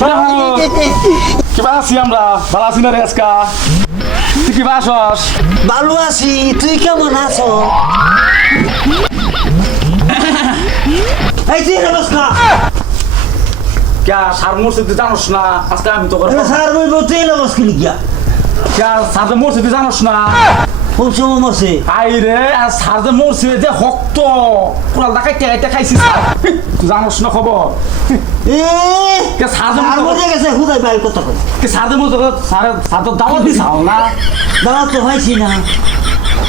কিবা আছি আমরা ভালো আছি না রে আজকা তুই কিবা আসস ভালো আছি তুই কেমন আছো এই তুই নমস্কার ক্যা সার মরছে তুই জানোস না আজকে আমি তো করে স্যার বলবো তুই নমস্কার গিয়া ক্যা সার মরছে তুই জানোস না খুব সময় মরছে আই রে আর সার মরছে যে হক্ত কোরাল দেখাইতে এটা খাইছিস তুই জানোস না খবর কে সার আর মরে গেছে হুদাই বাইর কথা কই কে সার মরছে সার তো দাওয়াত দিছাও না দাঁড়া তো পাইছি না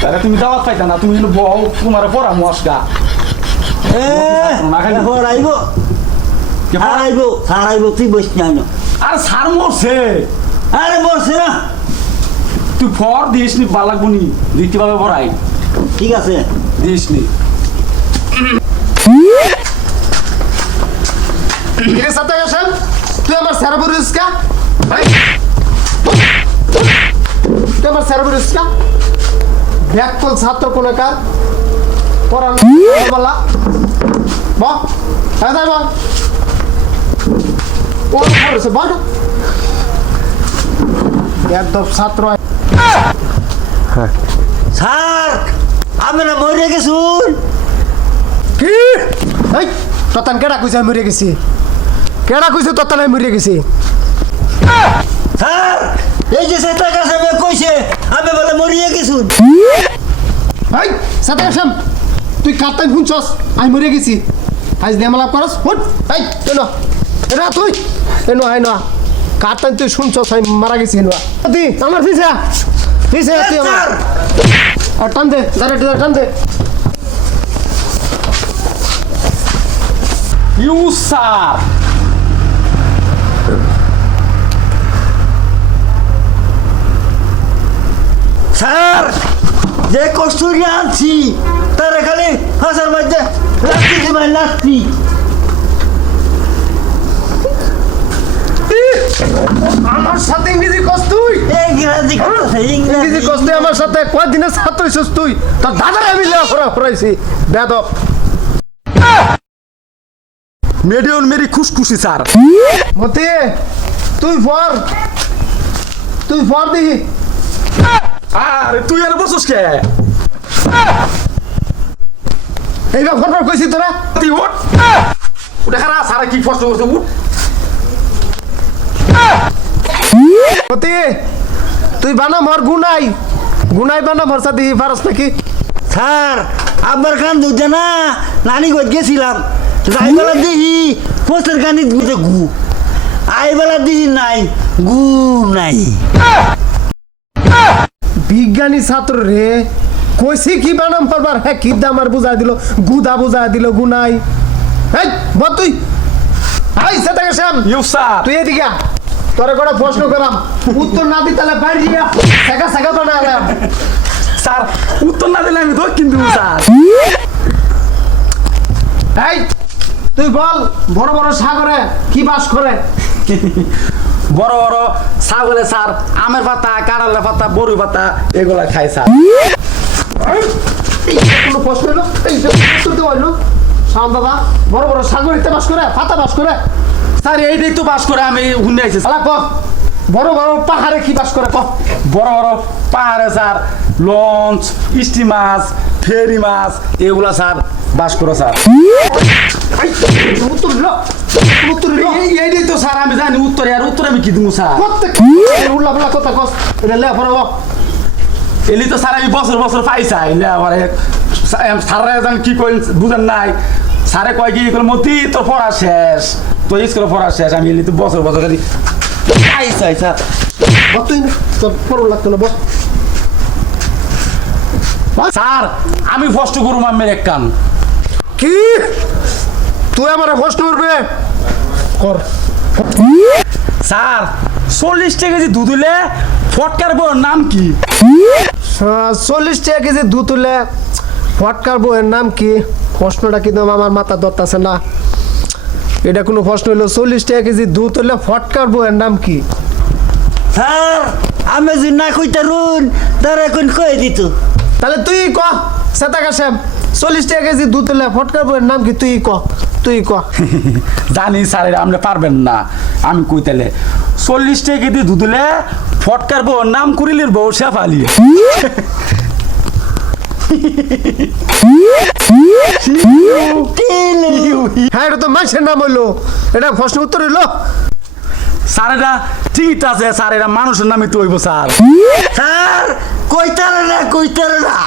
তাহলে তুমি দাওয়াত পাইতা না তুমি বউ তোমার পড়া মস্কা আইব আইব তুই বস নাই না আর সার মরছে আরে মরছে না তুই ফর দিস নি ভালো লাগবো নি দিতে পারবে পড়াই ঠিক আছে দিস নি সাথে গেছেন তুই আমার স্যার বলিসকা তুই আমার স্যার বলিসকা ব্যাকল ছাত্র কোন কার পড়ান বলা বাহ হ্যাঁ তাই বল ও করেছে বল একদম ছাত্র স্যার আমরা মরে গেছুন কি এই ততান কেডা কইছে আমি মরে গেছি কেডা কইছে ততান আমি মরে গেছি স্যার এই যে সেটা কাছে কইছে আমি বলে মরিয়ে গেছুন এই সাথে আসেন তুই কারতাই শুনছস আমি মরে গেছি আজ নেমালাপ করস হুট এই এনো এরা তুই এনো আই না কারতাই তুই শুনছস আমি মারা গেছি এনো তুই আমার পিছে পিছে তুই আমার আর টান দে ডাইরেক্ট টান দে ইউ স্যার স্যার যে কষ্টুরি আনছি তার খালি ফাঁসার মধ্যে রাখছি সময় লাগছি আমার সাথে ইংরেজি কস তুই ইংরাজি ইংরেজি কস তুই আমার সাথে কয়দিনের ছাত্র হইছস তুই তোর দাদারে আমি লেখাপড়া করাইছি বেদব মেডিয়ন মেরি খুশখুশি স্যার মতে তুই ফর দেখি আরে তুই আর বসস কে এইবার ফরফর কইছি তোরা তুই উঠ উঠে খারা সারা কি কষ্ট করছে উঠ মতে তুই বানা মর গুনাই বানা ভরসা দিহি পারস নাকি স্যার আব্বার কান দুধে না নানি গজ গেছিলাম যাইবেলা দেখি পোস্টের কানি দুধে গু আইবেলা দেখি নাই গু নাই বিজ্ঞানী ছাত্র রে কইছি কি বানাম পারবার হ্যাঁ কি দাম আর বুঝাই দিল গুদা বুঝাই দিল গুনাই এই বল তুই আই সেটা গেছাম ইউ স্যার তুই এদিকে আ। তোরে কোন প্রশ্ন করাম উত্তর না দি তাহলে বাইরে যা সাকা সাকা বানালাম স্যার উত্তর না দিলে আমি তো কিন্তু স্যার এই তুই বল বড় বড় সাগরে কি বাস করে বড় বড় ছাগলে স্যার আমের পাতা কাঁড়ালের পাতা বড়ি পাতা এগুলা খায় স্যার এই কোনো প্রশ্ন হলো এই উত্তর তো হইলো শাম বাবা বড় বড় সাগরিতে বাস করে পাতা বাস করে স্যার এইটাই তো বাস করে আমি শুনে আইছি আলা ক বড় বড় পাহাড়ে কি বাস করে ক বড় বড় পাহাড়ে স্যার লঞ্চ স্টি মাছ ফেরি মাছ এগুলা স্যার বাস করে স্যার উত্তর হলো উত্তর হলো এইটাই তো স্যার আমি জানি উত্তরে আর উত্তর আমি কি দিব স্যার প্রত্যেক উল্লা পাল্লা কথা কস এটা লে পড়াবো এলি তো স্যার আমি বছর বছর পাইছাই স্যাররা জান কি কইল বুঝেন নাই স্যারে কয় কি কইল মতি তোর পড়া শেষ তো স্কুলে পড়া শেষ আমি এলি তো বছর বছর খালি পাইছাই স্যার বস তুই তোর পড়ো লাগতো না বস স্যার আমি ফষ্ট করুম আমের এক কান কি তুই আমার প্রশ্ন করবে কর স্যার 40 টাকা কেজি দুধ হইলে ফটকার বউর নাম কি 40 টাকা কেজি দুধ তুলে ফটকার বউয়ের নাম কি প্রশ্নটা কিন্তু আমার মাথা ধরতেছে না এটা কোনো প্রশ্ন হলো 40 টাকা কেজি দুধ তুলে ফটকার বউয়ের নাম কি স্যার আমি যদি না কইতারুন তারা এখন কয়ে দিত তাহলে তুই ক সেটা কাছে 40 টাকা কেজি দুধ হলে ফটকার বইয়ের নাম কি তুই ক জানি স্যার আপনি পারবেন না আমি কই তাহলে 40 টাকা দিয়ে দুধলে ফটকার বউ নাম করিলের বউ শেফালি হ্যাঁ এটা তো মানুষের নাম হইলো এটা প্রশ্ন উত্তর হইলো স্যার এটা ঠিক আছে স্যার এটা মানুষের নামই তো হইব স্যার স্যার কইতারে না